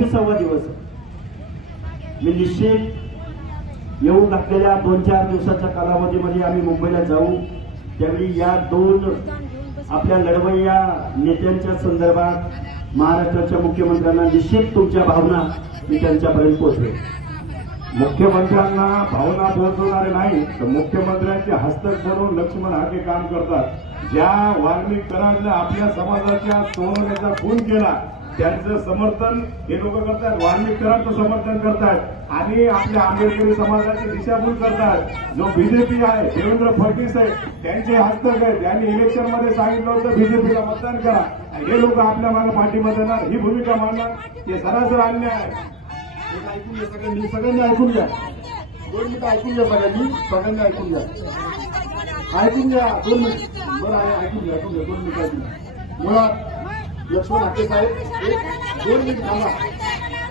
26वा दिवस. मी निश्चित येऊ घातलेल्या 2-4 दिवसाच्या कालावधीमध्ये आम्ही मुंबईला जाऊ. त्यावेळी या 2 आपल्या लढवय्या नेत्यांच्या संदर्भात महाराष्ट्राच्या मुख्यमंत्र्यांना निश्चित तुमच्या भावना मी त्यांच्यापर्यंत पोहोचवेन. मुख्यमंत्र्यांना भावना पोहोचवणारे नाही तर मुख्यमंत्र्यांचे हस्तक बनवून लक्ष्मण हाके काम करतात. ज्या वाल्मिक कराडने आपल्या समाजाच्या सोनवण्याचा खून केला त्यांचं समर्थन हे लोक करतात. वाल्मिक कराडचं समर्थन करतात आणि आपल्या आंबेडकरी समाजाची दिशाभूल करतात. जो बीजेपी आहे देवेंद्र फडणवीस आहे त्यांचे हस्तक आहेत. त्यांनी इलेक्शन मध्ये सांगितलं होतं बीजेपीला मतदान करा. हे लोक आपल्या मागे पाठिंबा देणार ही भूमिका मांडणार हे सरासर अन्याय आहे. ऐकून घ्या सगळ्यांनी ऐकून घ्या. 2 मिनिटं ऐकून घ्या सगळ्यांनी ऐकून घ्या. 2 मिनिट बरं आहे. ऐकून घ्या 2 मिनिटं ऐकून घ्या. मुळात लक्ष्मण हाके साहेब 2 मिनिट थांबा.